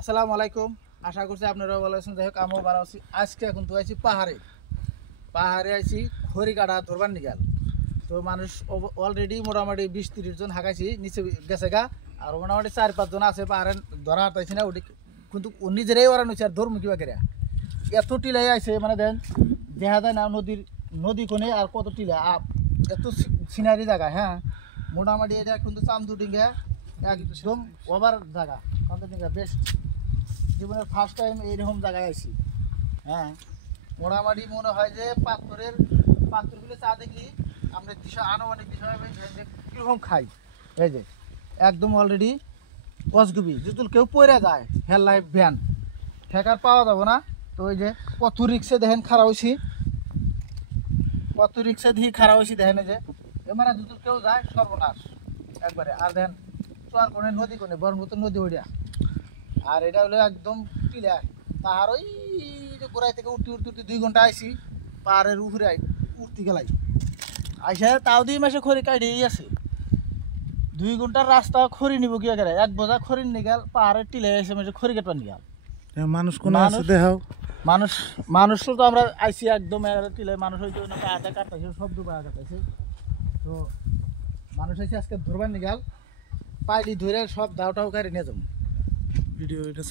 আসসালামু আলাইকুম। আশা করছি আপনারা ভালো আছেন। যাই হোক আমিও ভালো আছি। আজকে এখন তো আইছি পাহাড়ে আইছি খড়ি কাটা ধরবার নিগাল। তো মানুষ অলরেডি মোটামুটি 20-30 জন হাঁকাইছি, নিচে গেছে গা। আর মোটামুটি 4-5 জন আছে পাহাড়ে ধরা হাঁটাইছি না ওটি, কিন্তু নিজেরাই ওরা নইছে আর ধর্ম কিবা করে এত টিলাই আইছে। মানে দেন দেখা যায় না নদী কোনে আর কত টিলা এত সিনারি জায়গা। হ্যাঁ, মোটামুটি এটা কিন্তু চান্দুডিঙ্গা একদম ওভার জায়গা। চান্দুডিঙ্গা বেস্ট, জীবনের ফার্স্ট টাইম এইরকম জায়গায় আইছি। হ্যাঁ, মোটামুটি মনে হয় যে পাথরগুলো চা দেখলি আমরা আনুমানিক বিষয় কীরকম খাই। এই যে একদম অলরেডি কসগুবি যদি কেউ পড়ে যায় হেল লাইফ ভ্যান ঠেকার পাওয়া যাবো না। তো ওই যে কত রিক্সে দেখেন খারাপ হয়েছি, কত রিক্সা দিয়ে খারাপ হয়েছি দেখেন। এই যে এমারা যদি কেউ যায় সর্বনাশ একবারে। আর দেখেন চোয়ার কোণে নদী কোণে ব্রহ্মপুত্র নদী ওইটা। আর এটা হলো একদম টিলা পাহাড়। ওই যে গোড়াই থেকে উঠতে উঠতে উঠতে 2 ঘন্টা আইসি পাহাড়ের উপরে উঠতে গেলাই আইসা তাও 2 মাসে খড়ি কাটিয়েই আছে। 2 ঘন্টার রাস্তা খড়ি নিব কি করে? 1 বোঝা খড়ি নিয়ে গেল পাহাড়ের টিলে এসে মাসে খড়ি কাটবার নিয়ে গেল। মানুষ কোন আছে দেখাও। মানুষ তো আমরা আইসি একদম টিলে মানুষ হয়তো না পাহাড়টা কাটতেছে, শব্দ পাহাড় কাটতেছে। তো মানুষ হয়েছে আজকে ধরবার নিয়ে গেল, পাইলি ধরে সব দাওটাও গাড়ি নিয়ে যাবো। ভিডিও এটা